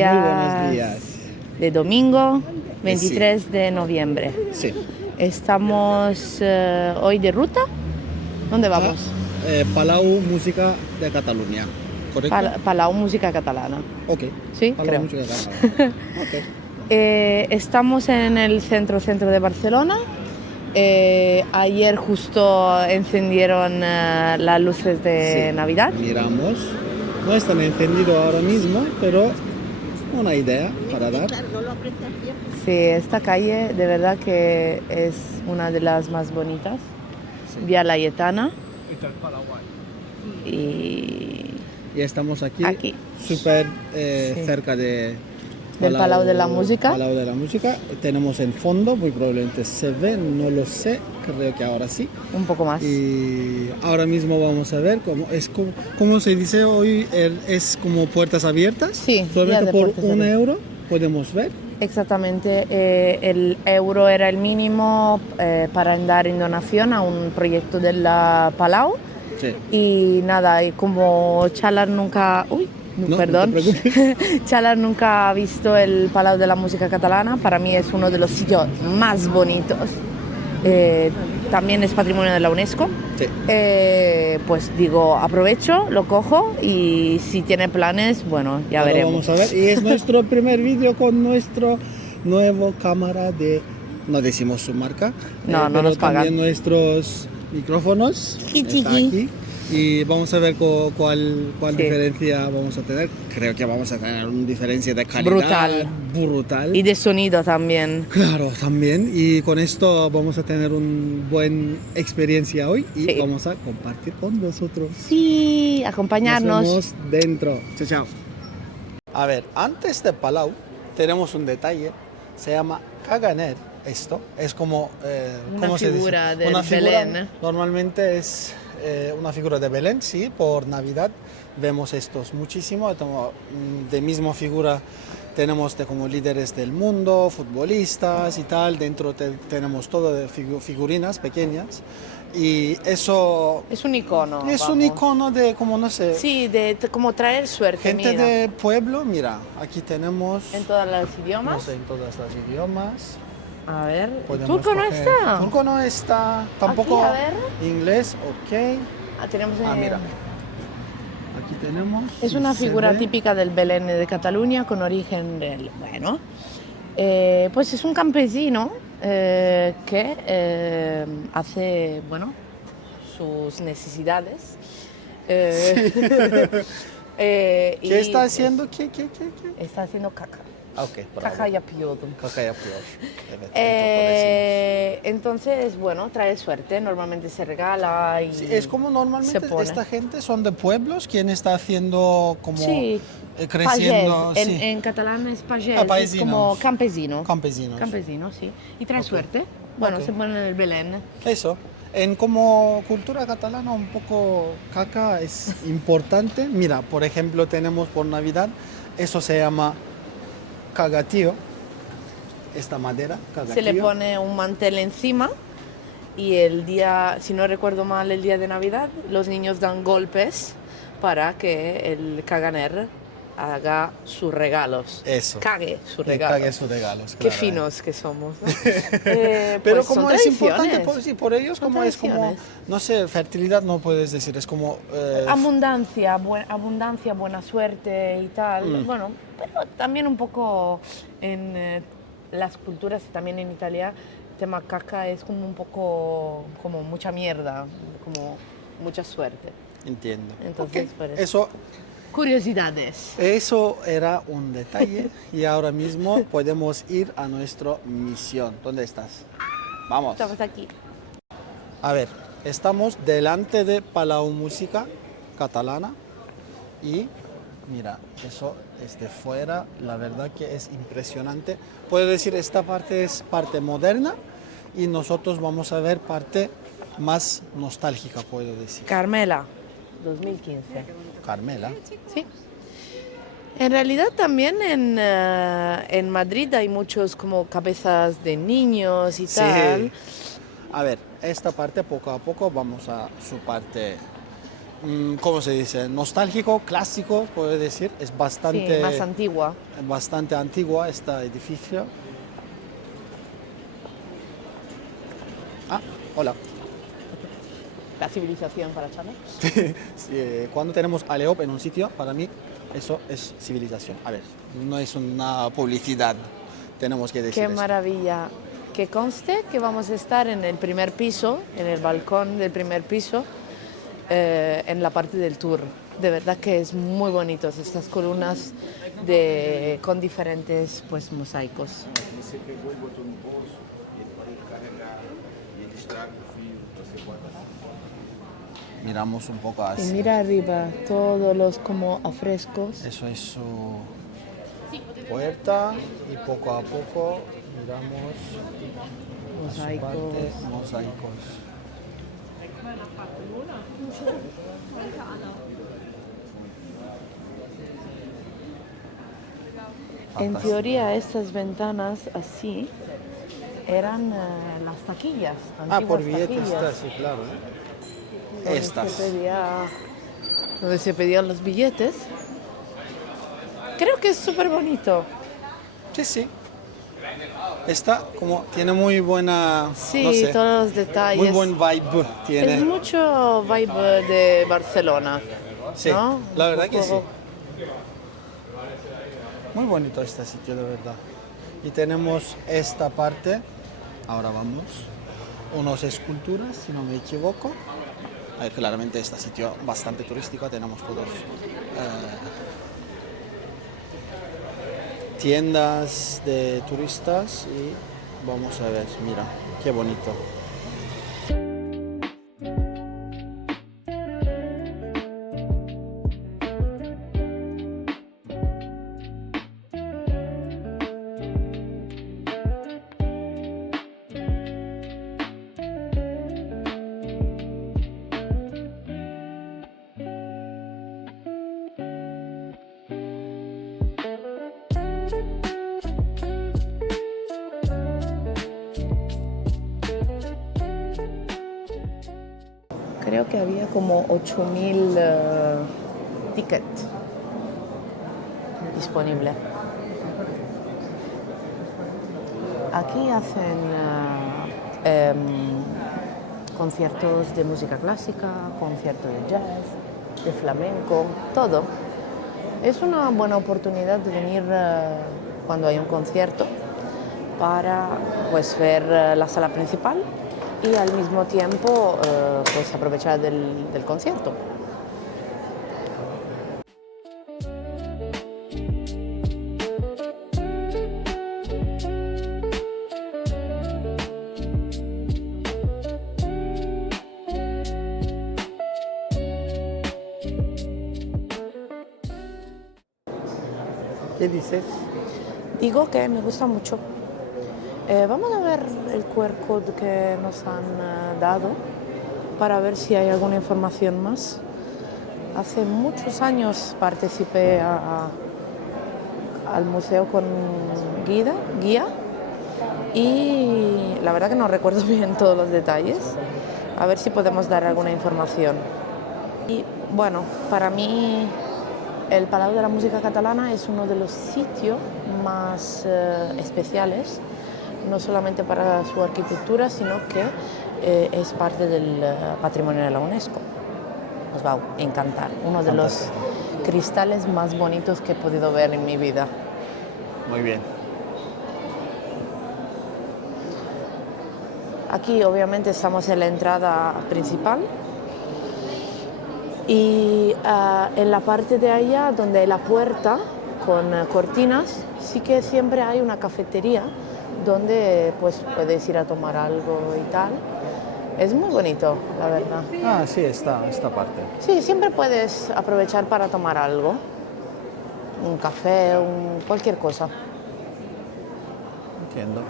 días. Muy buenos días. De domingo 23 de noviembre. Sí. Estamos hoy de ruta. ¿Dónde vamos? Palau Música de Cataluña, ¿correcto? Palau Música Catalana. Ok. Sí, Palau creo. Música Catalana. Ok. Estamos en el centro de Barcelona. Ayer justo encendieron las luces de Sí. Navidad. Miramos. No están encendidos ahora mismo, pero una idea para dar. Sí, esta calle de verdad que es una de las más bonitas. Sí. Vía Layetana. Y Y estamos aquí. Súper Sí. cerca de Del Palau de la Música. Palau de la Música. Tenemos en fondo, muy probablemente se ve, no lo sé, creo que ahora sí. Un poco más. Y ahora mismo vamos a ver cómo se dice hoy, es como puertas abiertas. Sí, solamente día de por puertas un abiertas. euro podemos ver. Exactamente, el euro era el mínimo para dar en donación a un proyecto del Palau. Sí. Y nada, y como Chalar nunca... Uy, No, perdón. no te preocupes. Chalar nunca ha visto el Palau de la Música Catalana. Para mí es uno de los sitios más bonitos. También es patrimonio de la UNESCO. Sí. Pues digo, aprovecho, lo cojo y si tiene planes, bueno, ya Ahora veremos. vamos a ver. Y es nuestro primer vídeo con nuestro nuevo cámara de... No decimos su marca. No, no pero nos pagan. también nuestros micrófonos. Chiqui, Está chiqui. aquí. Y vamos a ver cuál Sí. diferencia vamos a tener. Creo que vamos a tener una diferencia de calidad brutal. Y de sonido también. Claro, también. Y con esto vamos a tener una buena experiencia hoy y Sí. vamos a compartir con vosotros. Sí, acompañarnos. Nos vemos dentro. Chao, chao. A ver, antes de Palau tenemos un detalle. Se llama Caganer. Esto es como... Una ¿cómo se dice? figura del Una figura, Belén. normalmente es una figura de Belén, sí, por Navidad. Vemos estos muchísimo. De misma figura tenemos como líderes del mundo, futbolistas y tal. Dentro tenemos todo de figurinas pequeñas. Y eso Es un icono. es un vamos. icono de, como no sé, Sí, de como traer suerte. gente mira. de pueblo. Mira, aquí tenemos, En todos los no idiomas. sé, en todos los idiomas. A ver, Podemos ¿turco no coger- está? Turco no está, tampoco. Aquí, a ver. Inglés, ok. Tenemos Mira, aquí tenemos. Es si una se figura ve. típica del Belén de Cataluña con origen del... Bueno, pues es un campesino que hace, bueno, sus necesidades. ¿Qué y, está pues, haciendo? ¿Qué? Está haciendo caca. Ah, ok, bravo. Caca y apiodo. Caca y apio. En Entonces, bueno, trae suerte, normalmente se regala y turco decimos. Sí, es como normalmente se pone. esta gente son de pueblos. ¿Quién está haciendo como Sí, creciendo? pagès. Sí. En catalán es pagès, Ah, es paesinos. como campesino. Campesinos. Campesino, sí. Y trae Ok. suerte. Bueno, Ok. se pone en el Belén. Eso. En como cultura catalana un poco caca es importante. Mira, por ejemplo, tenemos por Navidad, eso se llama cagatío, esta madera, cagatío. Se le pone un mantel encima y el día, si no recuerdo mal, el día de Navidad, los niños dan golpes para que el caganer haga sus regalos. Eso. Cague sus Que regalos. cague sus regalos. Qué claro, finos que somos, ¿no? Pero Pues como son es importante, tradiciones. por ellos Son como es como, tradiciones. no sé, fertilidad no puedes decir, es como... Abundancia, abundancia, buena suerte y tal. Bueno, pero también un poco en las culturas, también en Italia, el tema caca es como un poco, como mucha mierda, como mucha suerte. Entiendo. Entonces, Ok, por eso. Curiosidades. Eso era un detalle y ahora mismo podemos ir a nuestra misión. ¿Dónde estás? Vamos. Estamos aquí. A ver, estamos delante de Palau Música Catalana y mira, eso desde fuera, la verdad que es impresionante. Puedo decir, esta parte es parte moderna y nosotros vamos a ver parte más nostálgica, puedo decir. Carmela, 2015. Carmela. Sí. En realidad también en Madrid hay muchos como cabezas de niños y tal. A ver, esta parte poco a poco vamos a su parte ¿cómo se dice? Nostálgico, clásico, puedo decir. Es bastante, Sí, más antigua. bastante antigua este edificio. Ah, hola. La civilización para Chano. Sí, cuando tenemos Aleop en un sitio, para mí eso es civilización. A ver, no es una publicidad, tenemos que decir Qué esto. maravilla. Que conste que vamos a estar en el primer piso, en el balcón del primer piso, en la parte del tour. De verdad que es muy bonito estas columnas con diferentes pues, mosaicos. Você pegou e botou no bolso, ele para de carregar, e ele estraga o fio, você bota assim. Miramos un poco Y así. mira arriba todos los como afrescos. Eso es su puerta y poco a poco miramos a su Mosaicos. parte, mosaicos. En Fantástico. teoría estas ventanas así eran las taquillas. Ah, por antiguas billetes taquillas, está, sí, claro. donde Estas. donde se pedían los billetes. Creo que es súper bonito. Sí, sí. Esta como tiene muy buena, Sí, no sé, todos los detalles. muy buen vibe tiene. Es mucho vibe de Barcelona, Sí, ¿no? la Un verdad que sí. poco- Muy bonito este sitio, de verdad. Y tenemos esta parte, ahora vamos, unas esculturas, si no me equivoco. A ver, claramente este sitio bastante turístico, tenemos todos tiendas de turistas y vamos a ver, mira, qué bonito. Creo que había como 8.000 tickets disponibles. Aquí hacen conciertos de música clásica, conciertos de jazz, de flamenco, todo. Es una buena oportunidad de venir cuando hay un concierto para pues, ver la sala principal y al mismo tiempo pues, aprovechar del concierto. ¿Qué dices? Digo que me gusta mucho. Vamos a ver el QR code que nos han dado para ver si hay alguna información más. Hace muchos años participé al museo con guía y la verdad que no recuerdo bien todos los detalles. A ver si podemos dar alguna información. Y bueno, para mí el Palau de la Música Catalana es uno de los sitios más especiales, no solamente para su arquitectura, sino que es parte del patrimonio de la UNESCO. Os va a encantar, uno de los cristales más bonitos que he podido ver en mi vida. Muy bien. Aquí obviamente estamos en la entrada principal y en la parte de allá donde hay la puerta con cortinas sí que siempre hay una cafetería donde pues puedes ir a tomar algo y tal. Es muy bonito, la verdad. Ah, sí, esta parte. Sí, siempre puedes aprovechar para tomar algo, un café, cualquier cosa. Entiendo.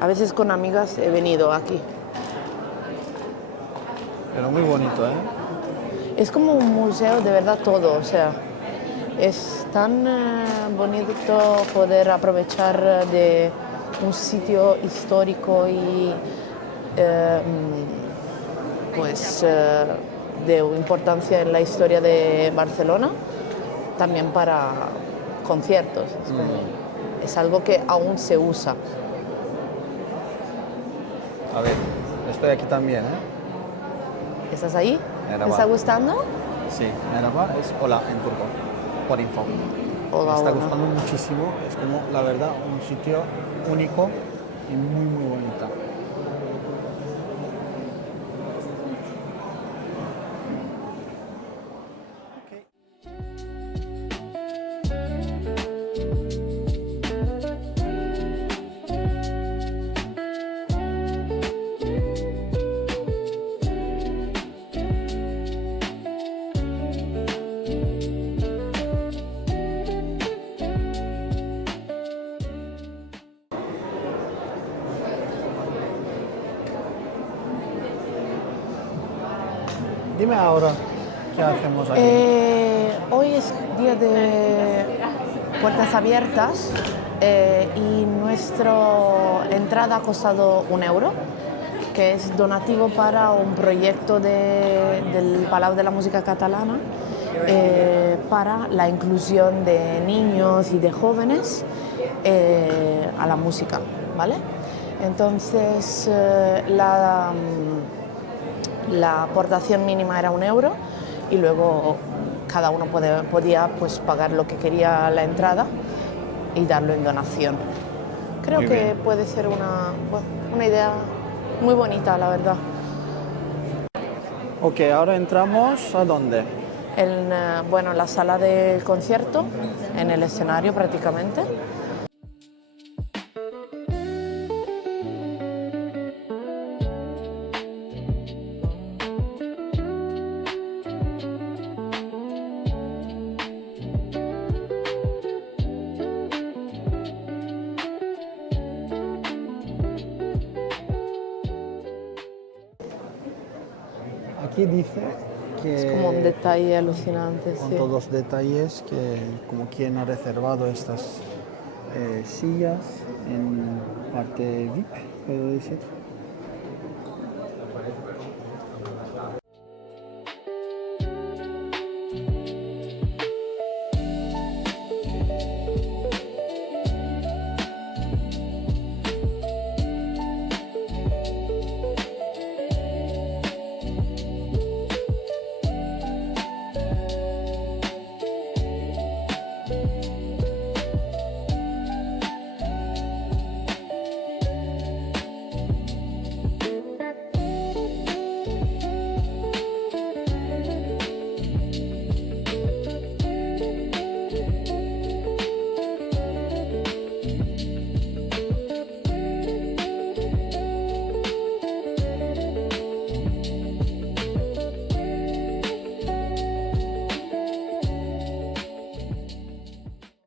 A veces con amigas he venido aquí. Pero muy bonito, ¿eh? Es como un museo de verdad todo, o sea, es tan bonito poder aprovechar de un sitio histórico y pues de importancia en la historia de Barcelona, también para conciertos. Es algo que aún se usa. A ver, estoy aquí también, ¿eh? ¿Estás ahí? Merhaba. ¿Te está gustando? Sí, merhaba es hola en turco, por info. Hola, Me está hola. gustando muchísimo, es como, la verdad, un sitio único y muy, muy bonito. Dime ahora, ¿qué hacemos aquí? Hoy es día de puertas abiertas y nuestra entrada ha costado €1, que es donativo para un proyecto del Palau de la Música Catalana para la inclusión de niños y de jóvenes a la música, ¿vale? Entonces, la aportación mínima era €1 y luego cada uno podía pues, pagar lo que quería la entrada y darlo en donación. Creo Muy que bien. puede ser una idea muy bonita, la verdad. Ok, ahora entramos ¿a dónde? En la sala de concierto, en el escenario prácticamente. Aquí dice que Es como un detalle alucinante, con sí. todos los detalles que como quien ha reservado estas sillas en parte VIP, puedo decir.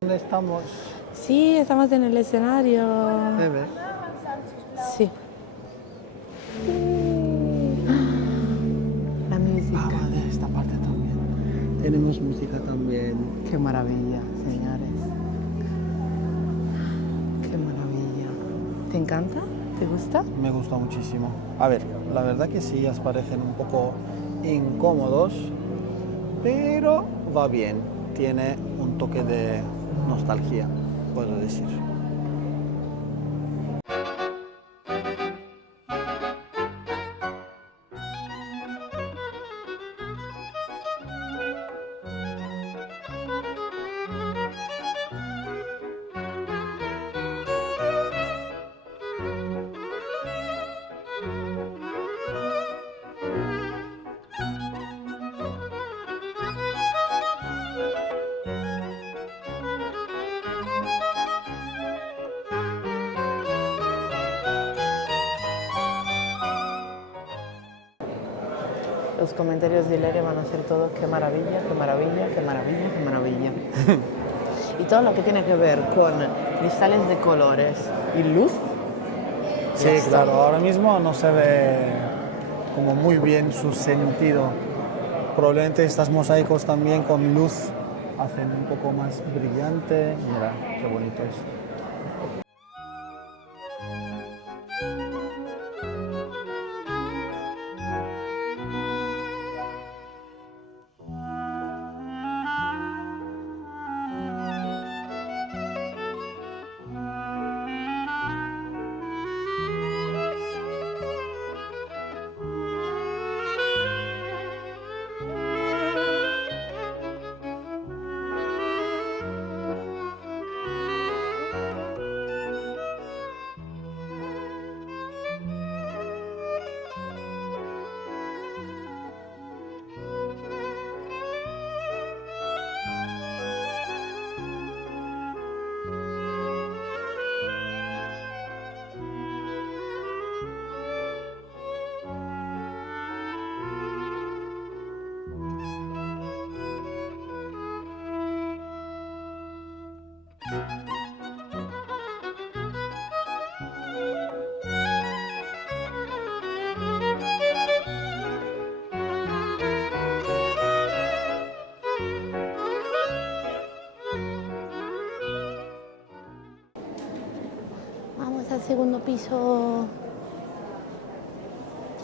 ¿Dónde estamos? Sí, estamos en el escenario. Debe. Sí. La música. Ah, vale, esta parte también. Tenemos música también. Qué maravilla, señores. Qué maravilla. ¿Te encanta? ¿Te gusta? Me gusta muchísimo. A ver, la verdad que sí, ellas parecen un poco incómodos, pero va bien. Tiene un toque de nostalgia, puedo decir. Los comentarios de Hilaria van a ser todos qué maravilla, qué maravilla, qué maravilla, qué maravilla. Y todo lo que tiene que ver con cristales de colores y luz. Sí, ya está. claro, ahora mismo no se ve como muy bien su sentido. Probablemente estos mosaicos también con luz hacen un poco más brillante. Mira, qué bonito es. al segundo piso.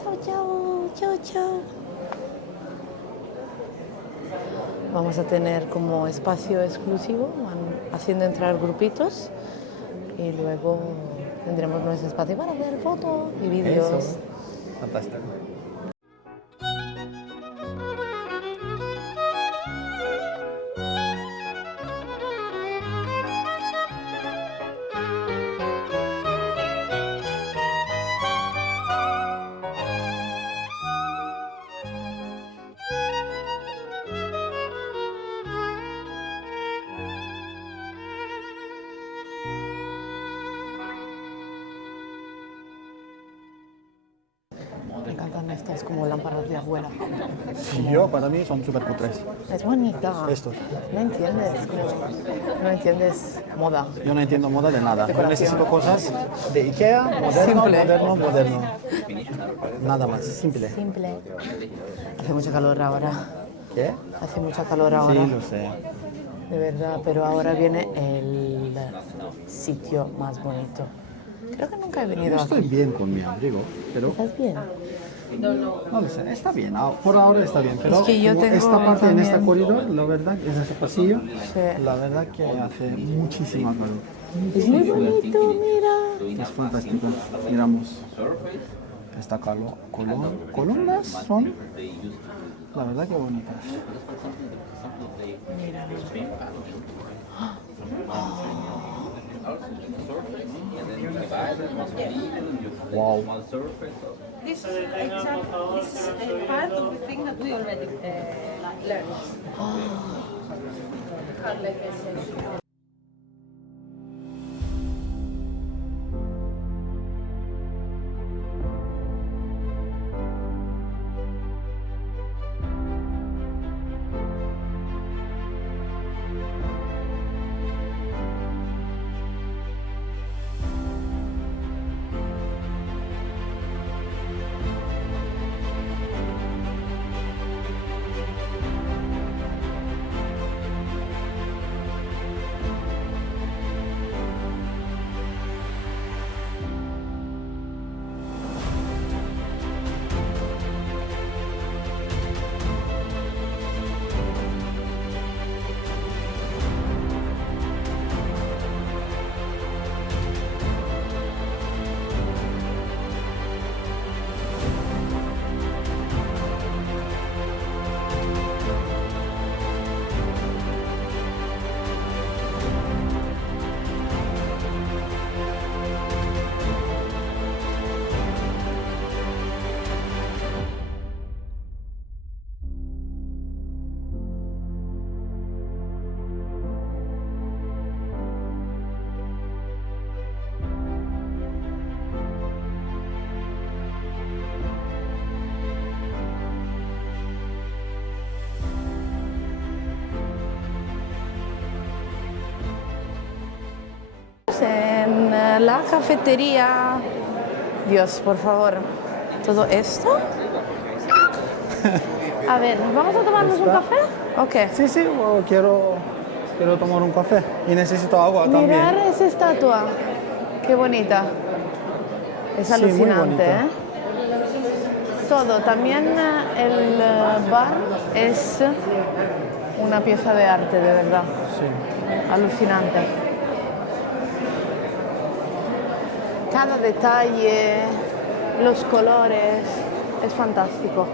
Chao, chao, chao, chao. Vamos a tener como espacio exclusivo, van haciendo entrar grupitos y luego tendremos nuestro espacio para hacer fotos y vídeos. Eso. Fantástico. Me encantan estas como lámparas de abuela. Sí, yo, para mí son súper cutres. Es bonita. Estos. No entiendes, no entiendes moda. Yo no entiendo moda de nada. Yo Decoración. necesito cosas de Ikea, moderno, Simple. moderno, moderno. Nada más, simple. Simple. Hace mucha calor ahora. ¿Qué? Hace mucha calor ahora. Sí, lo sé. De verdad, pero ahora viene el sitio más bonito. Creo que nunca he venido Yo estoy aquí. bien con mi abrigo, pero ¿Estás bien? no lo sé, está bien, por ahora está bien, pero Es que yo como tengo esta parte en este también- corredor, la verdad, en este pasillo, Sí. la verdad que hace muchísima calor. Es muy bonito, mira. Es fantástico. Miramos esta columnas son, la verdad que bonitas. Wow. This is part of the thing that we already learned. Had like a session. En la cafetería. Dios, por favor. ¿Todo esto? A ver, ¿vamos a tomarnos un ¿Está? café? Ok. Sí, sí, quiero tomar un café y necesito agua Mirar también. esa estatua. Qué bonita. Es Sí, muy alucinante, bonita. ¿eh? Todo. También el bar es una pieza de arte, de verdad. Sí. Alucinante. Cada detalle, los colores, es fantástico.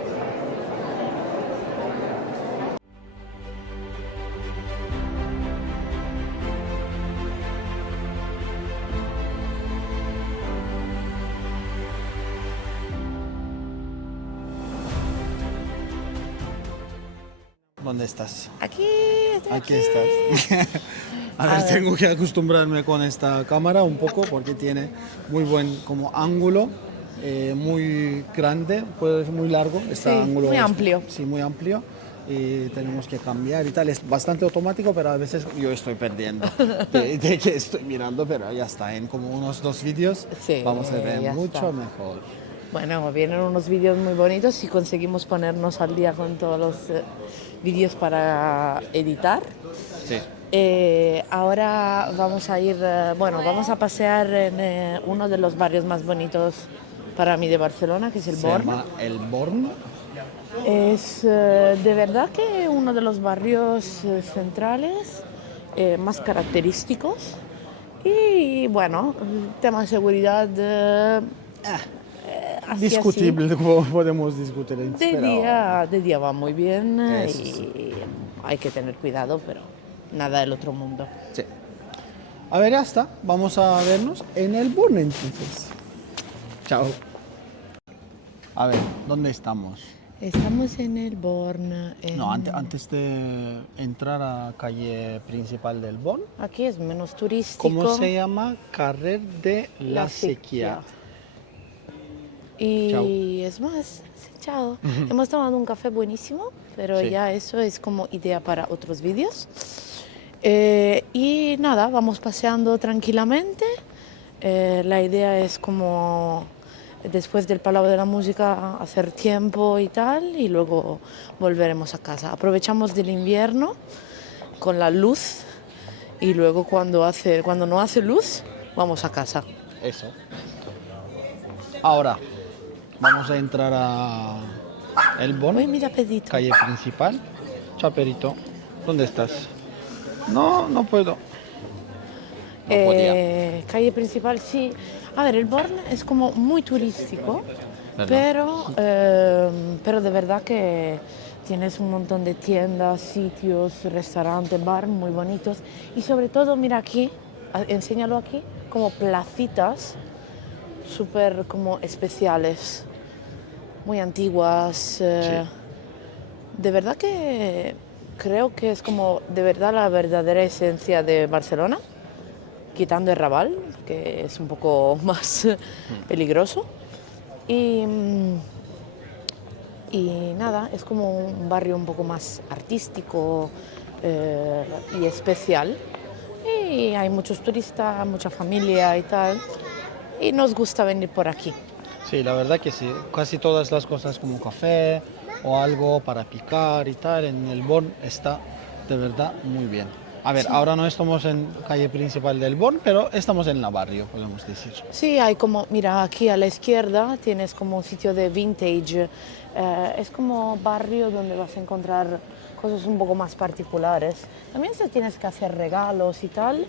¿Dónde estás? Aquí, estoy Aquí estás. A ver, tengo que acostumbrarme con esta cámara un poco porque tiene muy buen como ángulo, muy grande, puede ser muy largo. Este Sí, ángulo muy amplio. Sí, muy amplio. Y tenemos que cambiar y tal. Es bastante automático, pero a veces yo estoy perdiendo de que estoy mirando, pero ya está. En como unos 2 vídeos Sí, vamos a ver ya mucho está. mejor. Bueno, vienen unos vídeos muy bonitos si conseguimos ponernos al día con todos los vídeos para editar. Sí. Ahora vamos a ir, vamos a pasear en uno de los barrios más bonitos para mí de Barcelona, que es el Se Born. llama el Born. Es de verdad que uno de los barrios centrales más característicos. Y bueno, el tema de seguridad así, Discutible, como podemos discutir. de día va muy bien Eso y sí. hay que tener cuidado, pero nada del otro mundo. Sí. A ver, ya está. Vamos a vernos en el Born entonces. Chao. A ver, ¿dónde estamos? Estamos en el Born. No, antes de entrar a calle principal del Born, Aquí es menos turístico. ¿cómo se llama? Carrer de la Sequía. Y Chao. es más, sí, chao. Hemos tomado un café buenísimo, pero Sí. ya eso es como idea para otros vídeos. Y nada, vamos paseando tranquilamente. La idea es como después del Palau de la Música hacer tiempo y tal, y luego volveremos a casa. Aprovechamos del invierno con la luz y luego cuando no hace luz, vamos a casa. Eso. Ahora, vamos a entrar a el Born, Uy, mira, Pedrito. calle principal. Chaperito, ¿dónde estás? No puedo. No podía. Calle principal, sí. A ver, el Born es como muy turístico, pero de verdad que tienes un montón de tiendas, sitios, restaurantes, bar muy bonitos. Y sobre todo, mira aquí, enséñalo aquí, como placitas súper como especiales, muy antiguas. De verdad que creo que es como de verdad la verdadera esencia de Barcelona, quitando el Raval, que es un poco más peligroso. Y nada, es como un barrio un poco más artístico y especial. Y hay muchos turistas, mucha familia y tal. Y nos gusta venir por aquí. Sí, la verdad que sí. Casi todas las cosas como café o algo para picar y tal en el Born está de verdad muy bien. A ver, ahora no estamos en calle principal del Born, pero estamos en la barrio, podemos decir. Sí, hay como, mira, aquí a la izquierda tienes como un sitio de vintage. Es como barrio donde vas a encontrar cosas un poco más particulares. También si tienes que hacer regalos y tal,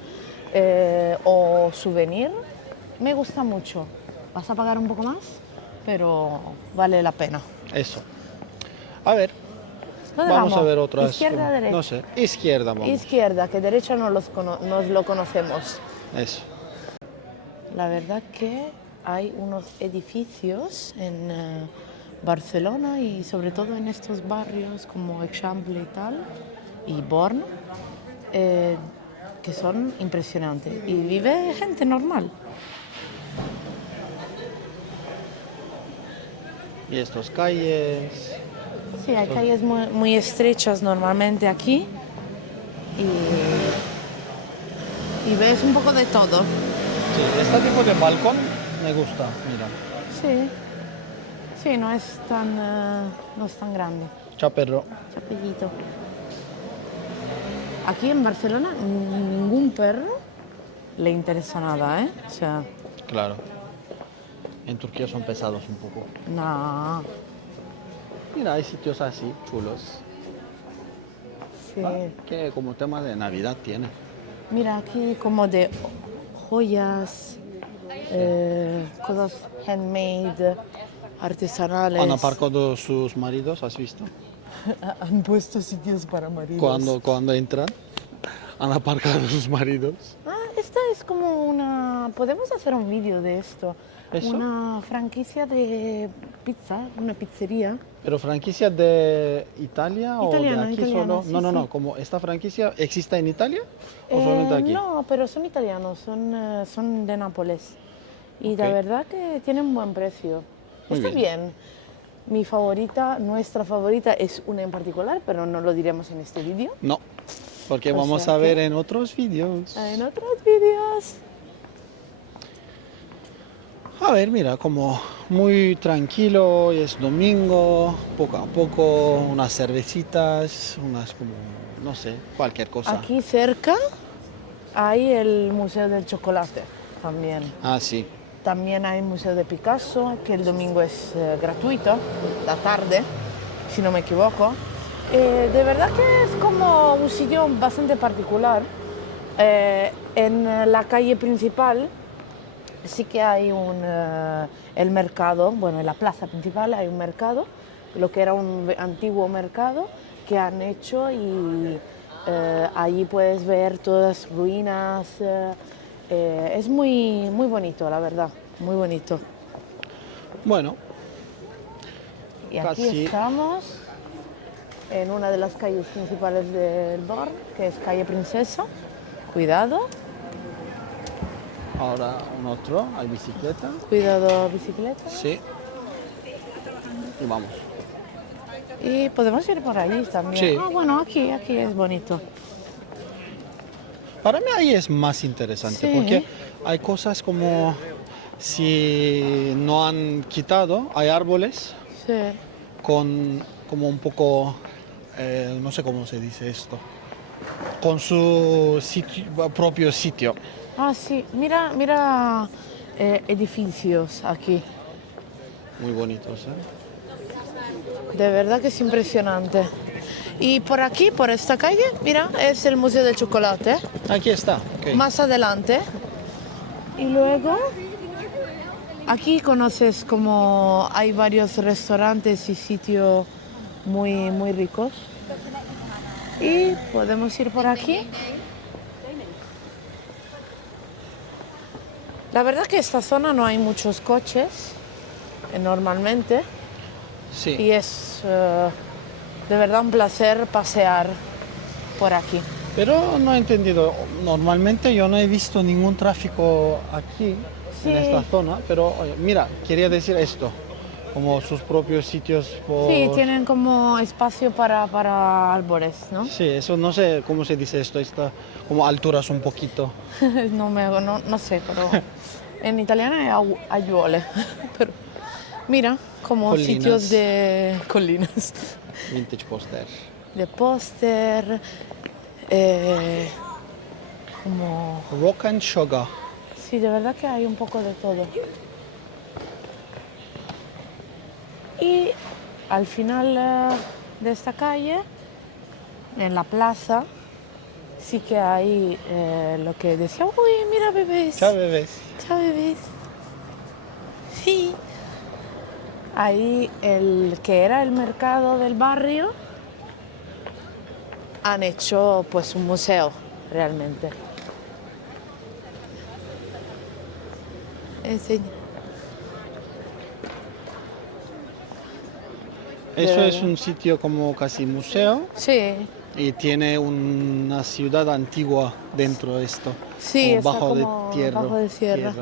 o souvenir, me gusta mucho. Vas a pagar un poco más, pero vale la pena. Eso. A ver, ¿Dónde vamos a ver otras. ¿Izquierda o derecha? No sé, izquierda vamos. Izquierda, que derecha no nos lo conocemos. Eso. La verdad que hay unos edificios en Barcelona y sobre todo en estos barrios como Eixample y tal, y Born, que son impresionantes. Y vive gente normal. Y estas calles. Sí, hay calles muy estrechas normalmente aquí y ves un poco de todo. Sí, este tipo de balcón me gusta, mira. Sí, no es tan grande. Chao, perro. Chapellito. Aquí en Barcelona ningún perro le interesa nada, ¿eh? O sea, Claro. En Turquía son pesados un poco. no. Mira, hay sitios así, chulos. Sí. Que como tema de Navidad tiene. Mira, aquí como de joyas, cosas handmade, artesanales. Han aparcado sus maridos, ¿has visto? Han puesto sitios para maridos. Cuando entran, han aparcado sus maridos. Esta es como una... Podemos hacer un vídeo de esto. ¿Eso? Una franquicia de pizza, una pizzería. ¿Pero franquicia de Italia o Italiana, de aquí italiana, solo? sí, No, sí. como esta franquicia existe en Italia o solamente aquí. No, pero son italianos, son de Nápoles. Y Ok. la verdad que tienen buen precio. Muy Está bien. bien. Mi favorita, nuestra favorita es una en particular, pero no lo diremos en este vídeo. No, porque O vamos sea a ver que- en otros vídeos. En otros vídeos. A ver, mira, como muy tranquilo, hoy es domingo, poco a poco, unas cervecitas, unas como, no sé, cualquier cosa. Aquí cerca hay el Museo del Chocolate también. Ah, sí. También hay el Museo de Picasso, que el domingo es gratuito, la tarde, si no me equivoco. De verdad que es como un sitio bastante particular. En la calle principal sí que hay el mercado, bueno, en la plaza principal hay un mercado, lo que era un antiguo mercado que han hecho y allí puedes ver todas las ruinas. Es muy, muy bonito, la verdad, muy bonito. Bueno, Y aquí casi. estamos en una de las calles principales del bar, que es Calle Princesa. Cuidado, Ahora un otro, hay bicicleta. cuidado bicicleta. Sí. Y vamos. Y podemos ir por allí también. Sí. Ah, bueno, aquí es bonito. Para mí ahí es más interesante Sí. porque hay cosas como si no han quitado, hay árboles Sí. con como un poco, no sé cómo se dice esto, con su propio sitio. Ah, sí, mira edificios aquí. Muy bonitos, ¿eh? De verdad que es impresionante. Y por aquí, por esta calle, mira, es el Museo del Chocolate. Aquí está. Ok. Más adelante. Y luego, aquí conoces como hay varios restaurantes y sitios muy, muy ricos. Y podemos ir por aquí. La verdad que esta zona no hay muchos coches normalmente Sí. y es de verdad un placer pasear por aquí. Pero no he entendido, normalmente yo no he visto ningún tráfico aquí, Sí. en esta zona, pero oye, mira, quería decir esto, como sus propios sitios por... Sí, tienen como espacio para árboles, ¿no? Sí, eso no sé cómo se dice esto, está como alturas un poquito. No sé, pero en italiano es aiuole. Pero mira, como Colinas. sitios de colinas, Vintage poster. de póster, como... Rock and Sugar. Sí, de verdad que hay un poco de todo. Y al final de esta calle, en la plaza, sí que hay lo que decía, uy, mira bebés. Chao, bebés. Chao bebés. Sí. Ahí el que era el mercado del barrio han hecho pues un museo realmente. Enseña. Eso De es verdad. un sitio como casi museo Sí, y tiene una ciudad antigua dentro de esto. sí, como está bajo como de tierra. bajo de tierra.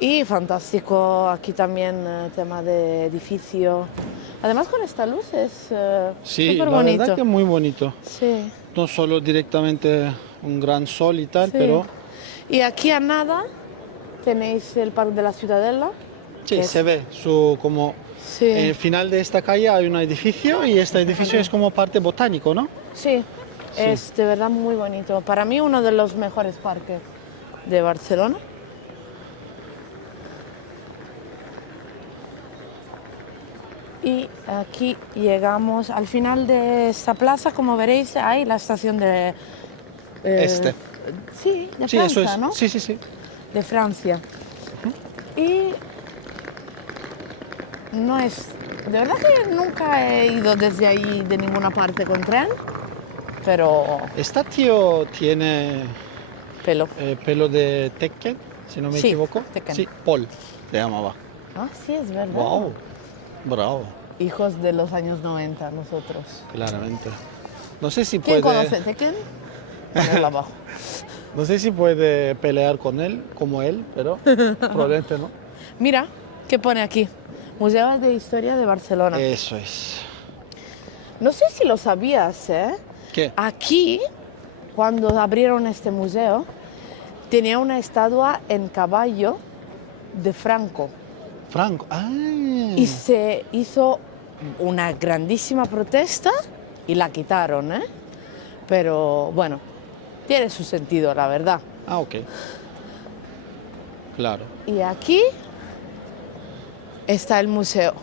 Y fantástico aquí también tema de edificio. Además con esta luz es Sí, súper la bonito. verdad que muy bonito. Sí, No solo directamente un gran sol y tal, sí. pero Y aquí a nada tenéis el Parque de la Ciudadela. sí, que se es- ve su como Sí, en el final de esta calle hay un edificio y este edificio es como parte botánico, ¿no? sí, es de verdad muy bonito. Para mí uno de los mejores parques de Barcelona. Y aquí llegamos al final de esta plaza, como veréis, hay la estación de... Este. Sí, de Sí, Francia, eso es. ¿no? Sí, sí, sí. De Francia. Y no es... De verdad que nunca he ido desde ahí de ninguna parte con tren, pero Esta tío tiene pelo. pelo de Tekken, si no me Sí, equivoco. Tekken. Sí, Paul se llamaba. Ah, sí, es verdad. Wow, bravo, Hijos de los años 90, nosotros. claramente. No sé si ¿Quién puede, conoce Tekken? Ponedlo abajo. no sé si puede pelear con él, como él, pero probablemente no. Mira, ¿qué pone aquí? Museo de Historia de Barcelona. Eso es. No sé si lo sabías, ¿eh? ¿Qué? Aquí, cuando abrieron este museo, tenía una estatua en caballo de Franco. Franco. Ah. Y se hizo una grandísima protesta y la quitaron, ¿eh? Pero bueno, tiene su sentido, la verdad. Ah, ok. Claro. Y aquí está el museo.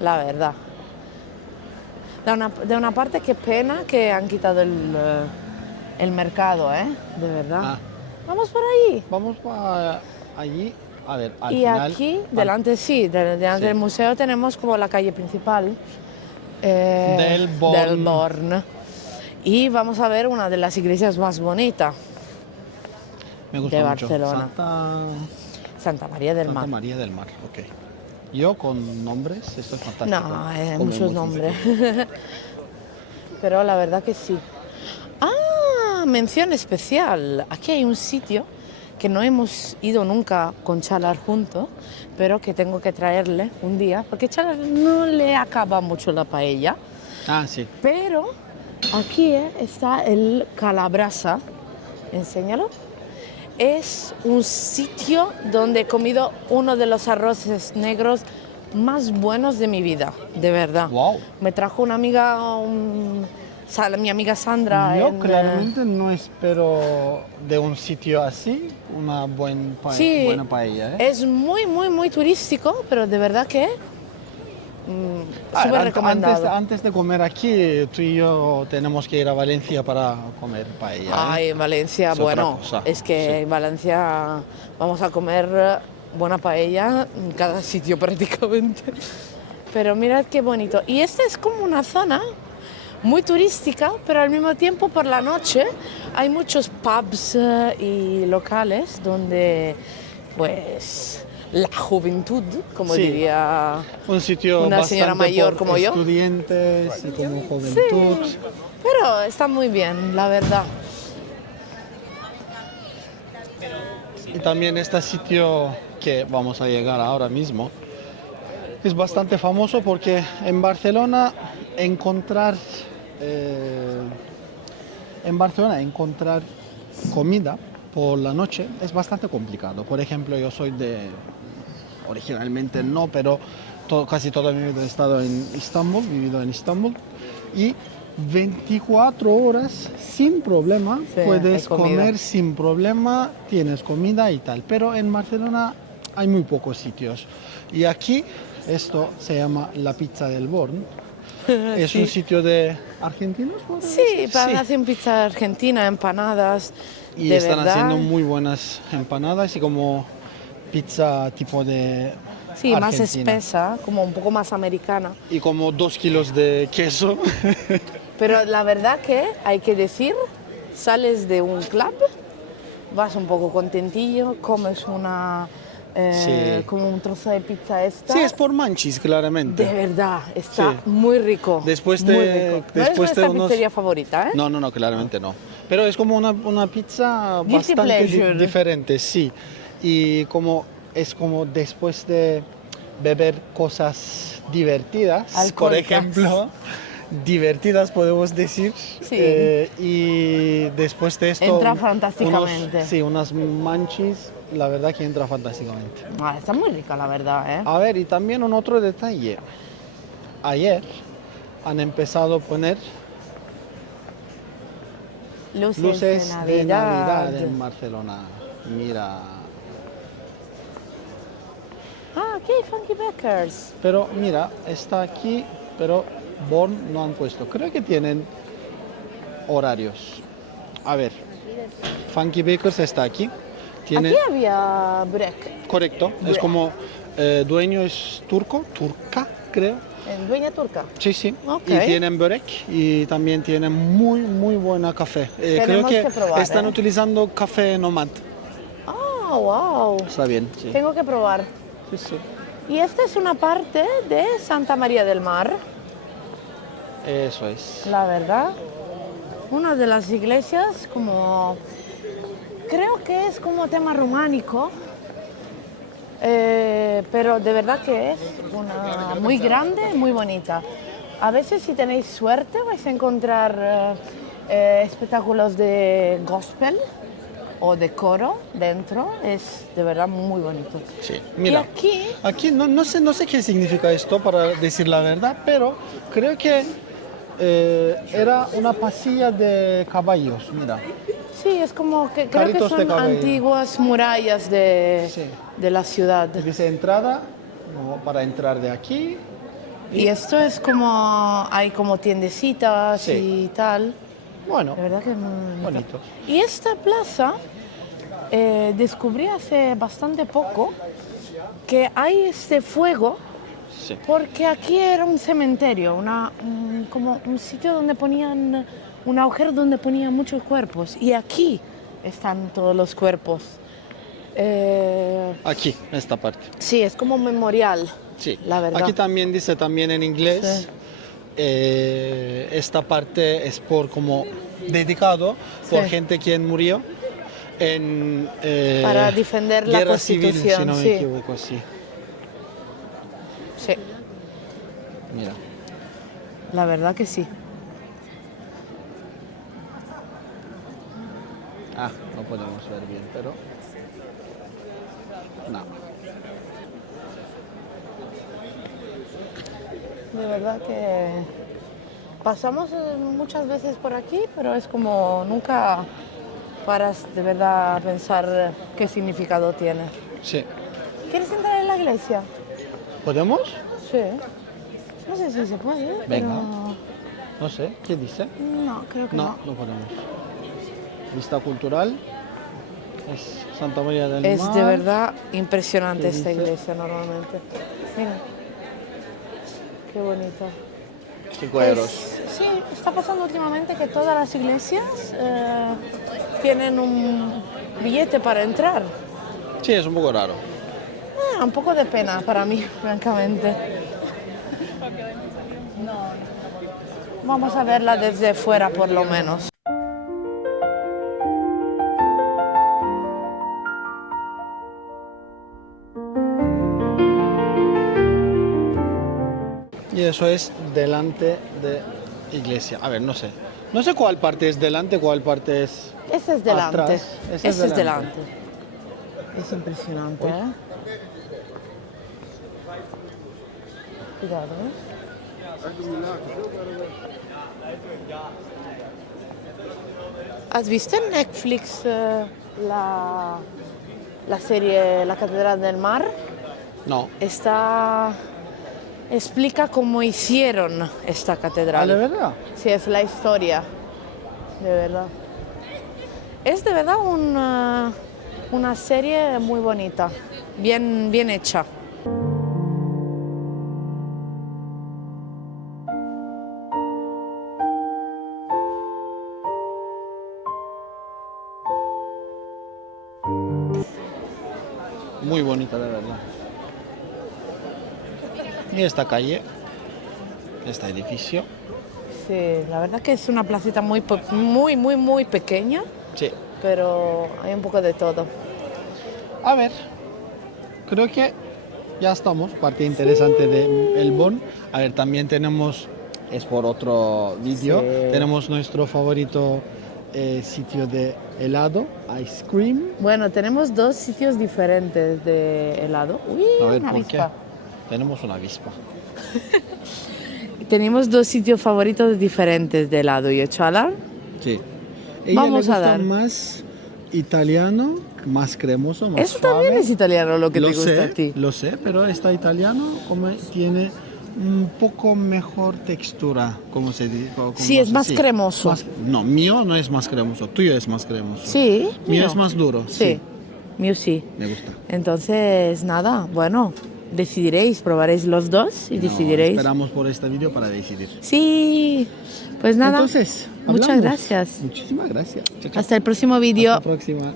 La verdad. De una parte, qué pena que han quitado el mercado, ¿eh? De verdad. Ah. Vamos por ahí. Vamos para allí. A ver, al Y final. aquí, delante, sí, delante Sí. del museo tenemos como la calle principal Del Born. del Born. Y vamos a ver una de las iglesias más bonitas, Me gusta de mucho. Barcelona. Santa Santa María del Santa Mar. María del Mar, ok. Yo con nombres, esto es fantástico. No, Comemos muchos nombres. Pero la verdad que sí. Ah, mención especial. Aquí hay un sitio que no hemos ido nunca con Chalar juntos, pero que tengo que traerle un día, porque Chalar no le acaba mucho la paella. Ah, sí. Pero aquí está el Calabrasa. Enséñalo. Es un sitio donde he comido uno de los arroces negros más buenos de mi vida, de verdad. Wow. Me trajo una amiga, mi amiga Sandra. Yo claramente no espero de un sitio así una Sí, buena paella. ¿eh? es muy, muy, muy turístico, pero de verdad que A ver, súper recomendado. antes de comer aquí, tú y yo tenemos que ir a Valencia para comer paella. ¿eh? Ay, en Valencia, Es otra bueno, cosa, es que sí. en Valencia vamos a comer buena paella en cada sitio prácticamente. Pero mirad qué bonito. Y esta es como una zona muy turística, pero al mismo tiempo por la noche hay muchos pubs y locales donde pues la juventud, como Sí. diría Un sitio una señora bastante mayor por como yo. estudiantes y como juventud. Sí, pero está muy bien, la verdad. Y también este sitio que vamos a llegar ahora mismo es bastante famoso porque en Barcelona encontrar comida por la noche es bastante complicado. Por ejemplo, yo soy originalmente no, pero casi toda mi vida he estado en Estambul, vivido en Estambul, y 24 horas sin problema Sí, puedes hay comida. comer sin problema, tienes comida y tal. Pero en Barcelona hay muy pocos sitios. Y aquí esto se llama la Pizza del Born. Es Sí. un sitio de argentinos, ¿podría Sí, decir? para hacen pizza argentina, empanadas. Y de están verdad. haciendo muy buenas empanadas y como pizza tipo de Sí, más Argentina. espesa, como un poco más americana. Y como 2 kilos de queso. Pero la verdad que hay que decir, sales de un club, vas un poco contentillo, comes Sí. como un trozo de pizza esta. Sí, es por manchis, claramente. De verdad, está Sí. muy rico. Después muy de- rico. No después es de nuestra unos- pizzería favorita, ¿eh? No, claramente no. Pero es como una pizza Guilty bastante pleasure. diferente, sí. Y es como después de beber cosas divertidas, por Alcohólicas. ejemplo, divertidas podemos decir. Sí. Y después de esto... Entra fantásticamente. Sí, unas manchis, la verdad que entra fantásticamente. Ah, está muy rica, la verdad, ¿eh? A ver, y también un otro detalle. Ayer han empezado a poner luces de Navidad en Barcelona. Mira. Ah, aquí hay Funky Bakers. Pero mira, está aquí, pero Born no han puesto. Creo que tienen horarios. A ver, Funky Bakers está aquí. Tiene, Aquí había break, correcto, es como dueño es turca, creo. en dueña turca. Sí, sí. Ok. Y tienen börek y también tienen muy, muy buena café. Creo Tenemos que que probar, están ¿eh? utilizando café Nomad. Ah, wow. Está bien, sí. Tengo que probar. Sí, sí. Y esta es una parte de Santa María del Mar, Eso es. la verdad. Una de las iglesias como... Creo que es como tema románico, pero de verdad que es una muy grande, muy bonita. A veces si tenéis suerte vais a encontrar espectáculos de gospel o decoro dentro, es de verdad muy bonito. Sí, mira, Y aquí no sé qué significa esto, para decir la verdad, pero creo que era una pasilla de caballos, mira. sí, es como que creo que Carritos de son caballo. antiguas murallas de, Sí. de la ciudad. Dice entrada, no, para entrar de aquí. Y esto es como, hay como tiendecitas Sí. y tal. Bueno, De verdad que es muy bonito. Y esta plaza descubrí hace bastante poco que hay este fuego Sí. porque aquí era un cementerio, como un sitio donde ponían, un agujero donde ponían muchos cuerpos y aquí están todos los cuerpos. Aquí, esta parte. Sí, es como memorial, Sí. la verdad. Aquí también dice también en inglés. Sí. Esta parte es por como dedicado por Sí. gente quien murió en Para defender la guerra civil, si Constitución, no me sí. equivoco, sí. Sí, Mira. la verdad que sí. No podemos ver bien, pero no. De verdad que pasamos muchas veces por aquí, pero es como nunca paras de verdad a pensar qué significado tiene. Sí. ¿Quieres entrar en la iglesia? ¿Podemos? Sí. No sé si se puede, Venga. No sé, ¿qué dice? pero no, creo que no. No podemos. Vista cultural. Es Santa María del Mar. Es de verdad impresionante ¿Qué esta dice? iglesia normalmente. Mira, qué bonito. 5 euros. Sí, está pasando últimamente que todas las iglesias tienen un billete para entrar. Sí, es un poco raro. Un poco de pena para mí, francamente. Vamos a verla desde fuera por lo menos. Y eso es delante de iglesia. A ver, no sé. No sé cuál parte es delante, cuál parte es Ese es delante. atrás. Ese es delante. Es impresionante, ¿eh? Cuidado, ¿Has visto en Netflix la serie La Catedral del Mar? No. Explica cómo hicieron esta catedral. ¿De verdad? Sí, es la historia, de verdad. Es de verdad una serie muy bonita, bien hecha. Muy bonita, de verdad. Y esta calle, este edificio. Sí, la verdad que es una placita muy pequeña, Sí. pero hay un poco de todo. A ver, creo que ya estamos. Parte interesante de El Bon. A ver, también tenemos, es por otro vídeo, Sí. tenemos nuestro favorito sitio de helado, ice cream. Bueno, tenemos dos sitios diferentes de helado. Uy, A ver, una ¿por avispa. qué? Tenemos una avispa. Tenemos dos sitios favoritos diferentes de helado. ¿Y Chala? Sí. Ella Vamos le a gusta dar. más italiano, más cremoso, más Eso suave. también es italiano lo que te gusta a ti. Lo sé, pero está italiano como tiene un poco mejor textura, como se dice. Sí, es más cremoso. No, mío no es más cremoso, tuyo es más cremoso. Sí. Mío es más duro. Sí. Mío sí. Me gusta. Entonces, nada, bueno, decidiréis, probaréis los dos y decidiréis. Esperamos por este vídeo para decidir. Sí. Pues nada. Entonces, muchas hablamos. gracias. Muchísimas gracias. Chao, chao. Hasta el próximo vídeo. Hasta la próxima.